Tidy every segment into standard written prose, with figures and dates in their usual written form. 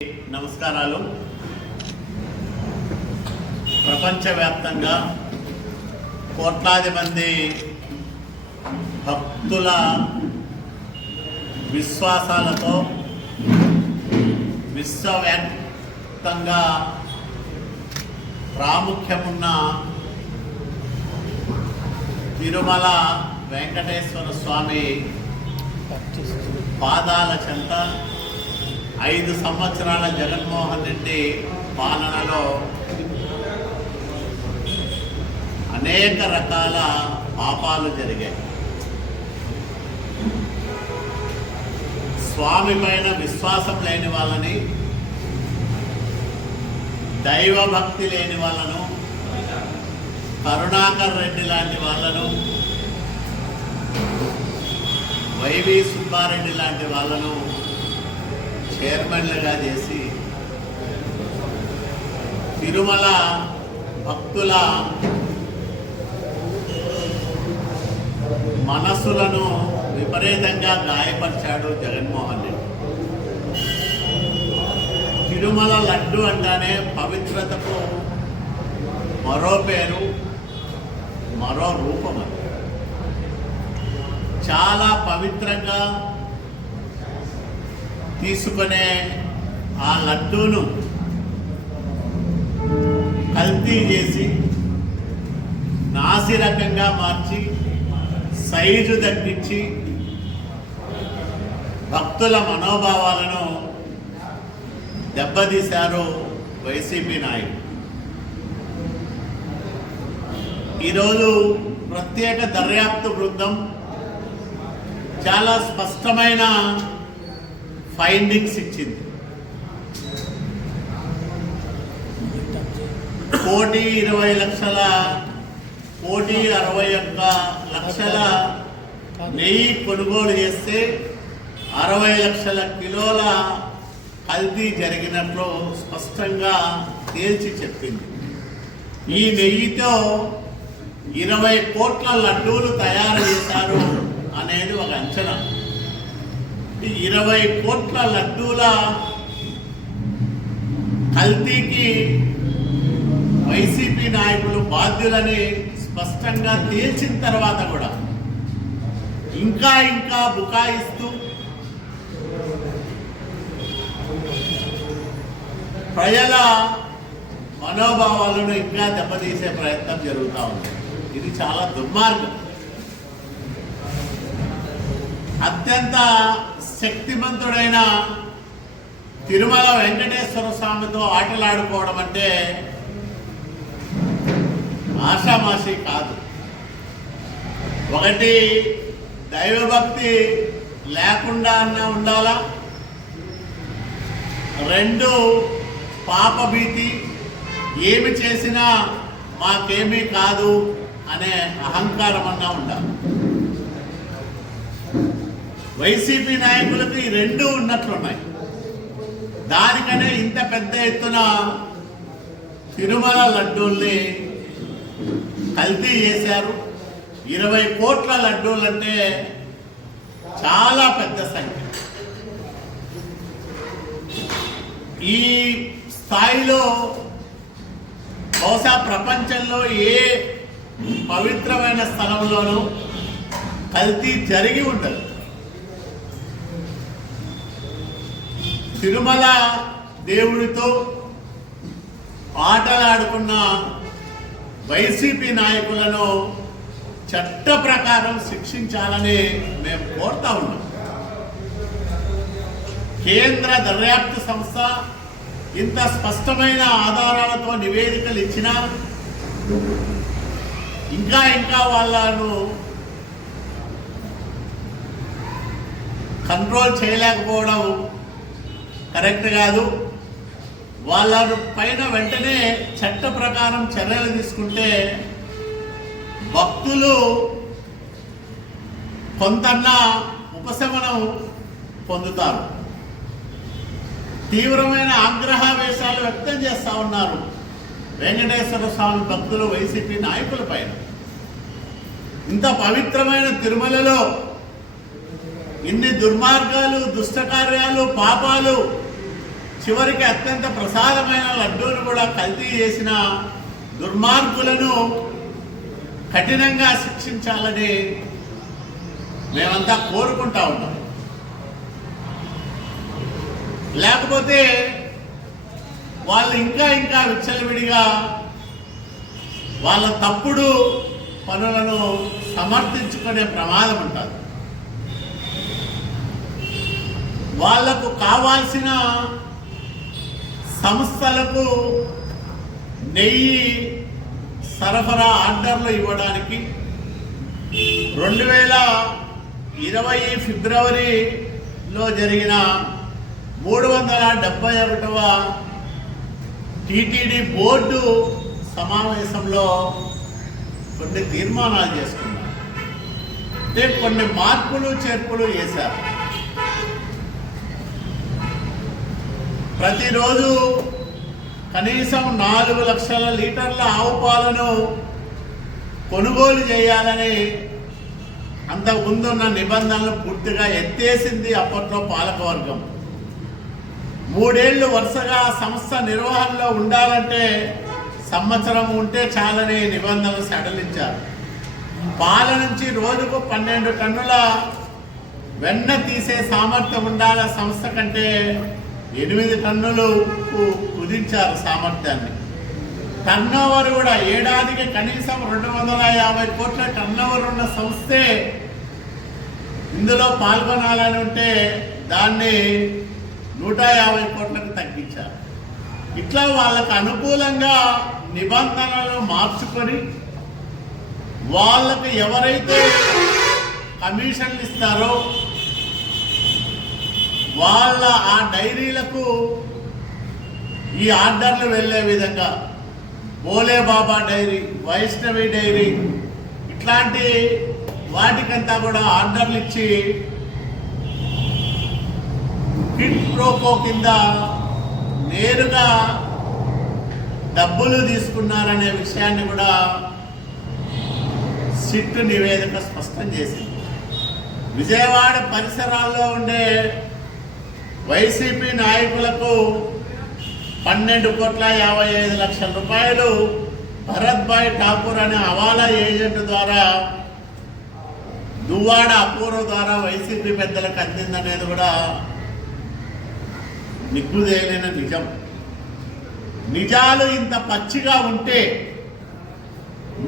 నమస్కారాలు. ప్రపంచవ్యాప్తంగా కోట్లాది మంది భక్తుల విశ్వాసాలతో విశ్వవ్యాప్తంగా ప్రాముఖ్యమున్న తిరుమల వెంకటేశ్వర స్వామి పాదాల చెంత 5 సంవత్సరాల జగన్మోహన్ రెడ్డి పాలనలో అనేక రకాల పాపాలు జరిగాయి. స్వామి పైన విశ్వాసం లేని వాళ్ళని, దైవభక్తి లేని వాళ్ళను, కరుణాకర్ రెడ్డి లాంటి వాళ్ళను, వైవి సుబ్బారెడ్డి లాంటి వాళ్ళను చైర్మన్లుగా చేసి తిరుమల భక్తుల మనసులను విపరీతంగా గాయపరిచాడు జగన్మోహన్ రెడ్డి. తిరుమల లడ్డు అంటానే పవిత్రతకు మరో పేరు, మరో రూపం. చాలా పవిత్రంగా తీసుకునే ఆ లడ్డూను కల్తీ చేసి నాసిరకంగా మార్చి సైజు తగ్గించి భక్తుల మనోభావాలను దెబ్బతీశారు వైసీపీ నాయకులు. ఈరోజు ప్రత్యేక దర్యాప్తు బృందం చాలా స్పష్టమైన ఫైండింగ్స్ ఇచ్చింది. 1,20,61,00,000 నెయ్యి కొనుగోలు చేస్తే 60 లక్షల కిలోల కల్తీ జరిగినట్లు స్పష్టంగా తేల్చి చెప్పింది. ఈ నెయ్యితో 20 కోట్ల లడ్డూలు తయారు చేశారు అనేది ఒక అంచనా. 20 కోట్ల లడ్డూల కల్తీకి వైసీపీ నాయకులు బాధ్యులని స్పష్టంగా తేల్చిన తర్వాత కూడా ఇంకా బుకాయిస్తూ ప్రజల మనోభావాలను ఇంకా దెబ్బతీసే ప్రయత్నం జరుగుతూ ఉంది. ఇది చాలా దుర్మార్గం. అత్యంత శక్తిమంతుడైన తిరుమల వెంకటేశ్వర స్వామితో ఆటలాడుకోవడం అంటే ఆషామాషి కాదు. ఒకటి, దైవభక్తి లేకుండా అన్నా ఉండాలా. 2, పాపభీతి, ఏమి చేసినా మాకేమీ కాదు అనే అహంకారం అన్నా ఉండాలి. వైసీపీ నాయకులకు ఈ 2 ఉన్నట్లున్నాయి. దానికనే ఇంత పెద్ద ఎత్తున తిరుమల లడ్డూల్ని కల్తీ చేశారు. 20 కోట్ల లడ్డూలంటే చాలా పెద్ద సంఖ్య. ఈ స్థాయిలో బహుశా ప్రపంచంలో ఏ పవిత్రమైన స్థలంలోనూ కల్తీ జరిగి ఉండదు. తిరుమల దేవుడితో ఆటలాడుకున్న వైసీపీ నాయకులను చట్ట ప్రకారం శిక్షించాలని మేము కోరుతా ఉన్నాం. కేంద్ర దర్యాప్తు సంస్థ ఇంత స్పష్టమైన ఆధారాలతో నివేదికలు ఇచ్చినా ఇంకా వాళ్ళను కంట్రోల్ చేయలేకపోవడం కరెక్ట్ కాదు. వాళ్ళ పైన వెంటనే చట్ట ప్రకారం చర్యలు తీసుకుంటే భక్తులు కొంతన్నా ఉపశమనం పొందుతారు. తీవ్రమైన ఆగ్రహావేశాలు వ్యక్తం చేస్తూ ఉన్నారు వెంకటేశ్వర స్వామి భక్తులు వైసీపీ నాయకుల పైన. ఇంత పవిత్రమైన తిరుమలలో ఇన్ని దుర్మార్గాలు, దుష్టకార్యాలు, పాపాలు చివరికి అత్యంత ప్రసాదమైన లడ్డూను కూడా కల్తీ చేసిన దుర్మార్గులను కఠినంగా శిక్షించాలని మేమంతా కోరుకుంటా ఉన్నాం. లేకపోతే వాళ్ళు ఇంకా విచ్చలవిడిగా వాళ్ళ తప్పుడు పనులను సమర్థించుకునే ప్రమాదం ఉంటుంది. వాళ్లకు కావాల్సిన సంస్థలకు నెయ్యి సరఫరా ఆర్డర్లు ఇవ్వడానికి 2020 ఫిబ్రవరిలో జరిగిన 371వ టీటీడీ బోర్డు సమావేశంలో కొన్ని తీర్మానాలు చేసుకున్నారు. అంటే కొన్ని మార్పులు చేర్పులు చేశారు. ప్రతిరోజు కనీసం 4 లక్షల లీటర్ల ఆవు పాలను కొనుగోలు చేయాలని అంతకు ముందున్న నిబంధనలు పూర్తిగా ఎత్తేసింది అప్పట్లో పాలకవర్గం. 3 ఏళ్లు వరుసగా సంస్థ నిర్వహణలో ఉండాలంటే సంవత్సరం ఉంటే చాలని నిబంధనలు సడలించారు. పాల నుంచి రోజుకు 12 టన్నుల వెన్న తీసే సామర్థ్యం ఉండాల సంస్థ కంటే 8 టన్నులకు కుదించారు సామర్థ్యాన్ని. టర్నోవర్ కూడా ఏడాదికి కనీసం 250 కోట్ల టర్నోవర్ ఉన్న సంస్థే ఇందులో పాల్గొనాలని ఉంటే దాన్ని 150 కోట్లకు తగ్గించారు. ఇట్లా వాళ్ళకు అనుకూలంగా నిబంధనలు మార్చుకొని వాళ్ళకు ఎవరైతే కమిషన్లు ఇస్తారో వాళ్ళ ఆ డైరీలకు ఈ ఆర్డర్లు వెళ్ళే విధంగా బోలే బాబా డైరీ, వైష్ణవి డైరీ ఇట్లాంటి వాటికంతా కూడా ఆర్డర్లు ఇచ్చి కిట్ ప్రోకో కింద నేరుగా డబ్బులు తీసుకున్నారనే విషయాన్ని కూడా సిట్ నివేదిక స్పష్టం చేసింది. విజయవాడ పరిసరాల్లో ఉండే వైసీపీ నాయకులకు 12,55,00,000 రూపాయలు భరత్ భాయ్ ఠాకూర్ అనే హవాలా ఏజెంట్ ద్వారా దువ్వాడ అపూర్వ ద్వారా వైసీపీ పెద్దలకు అందిందనేది కూడా నిగ్గుదేలిన నిజం. నిజాలు ఇంత పచ్చిగా ఉంటే,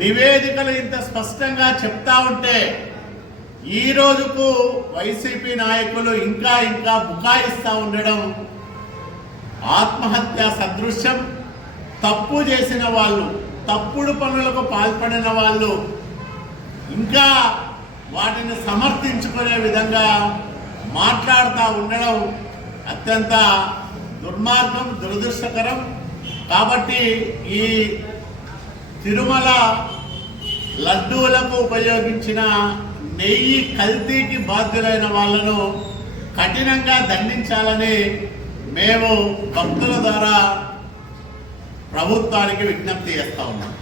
నివేదికలు ఇంత స్పష్టంగా చెప్తా ఉంటే ఈ రోజుకు వైసీపీ నాయకులు ఇంకా బుకాయిస్తూ ఉండడం ఆత్మహత్య సదృశ్యం. తప్పు చేసిన వాళ్ళు, తప్పుడు పనులకు పాల్పడిన వాళ్ళు ఇంకా వాటిని సమర్థించుకునే విధంగా మాట్లాడుతూ ఉండడం అత్యంత దుర్మార్గం, దురదృష్టకరం. కాబట్టి ఈ తిరుమల లడ్డూలకు ఉపయోగించిన నెయ్యి కల్తీకి బాధ్యులైన వాళ్ళను కఠినంగా దండించాలని మేము భక్తుల ద్వారా ప్రభుత్వానికి విజ్ఞప్తి చేస్తా ఉన్నాం.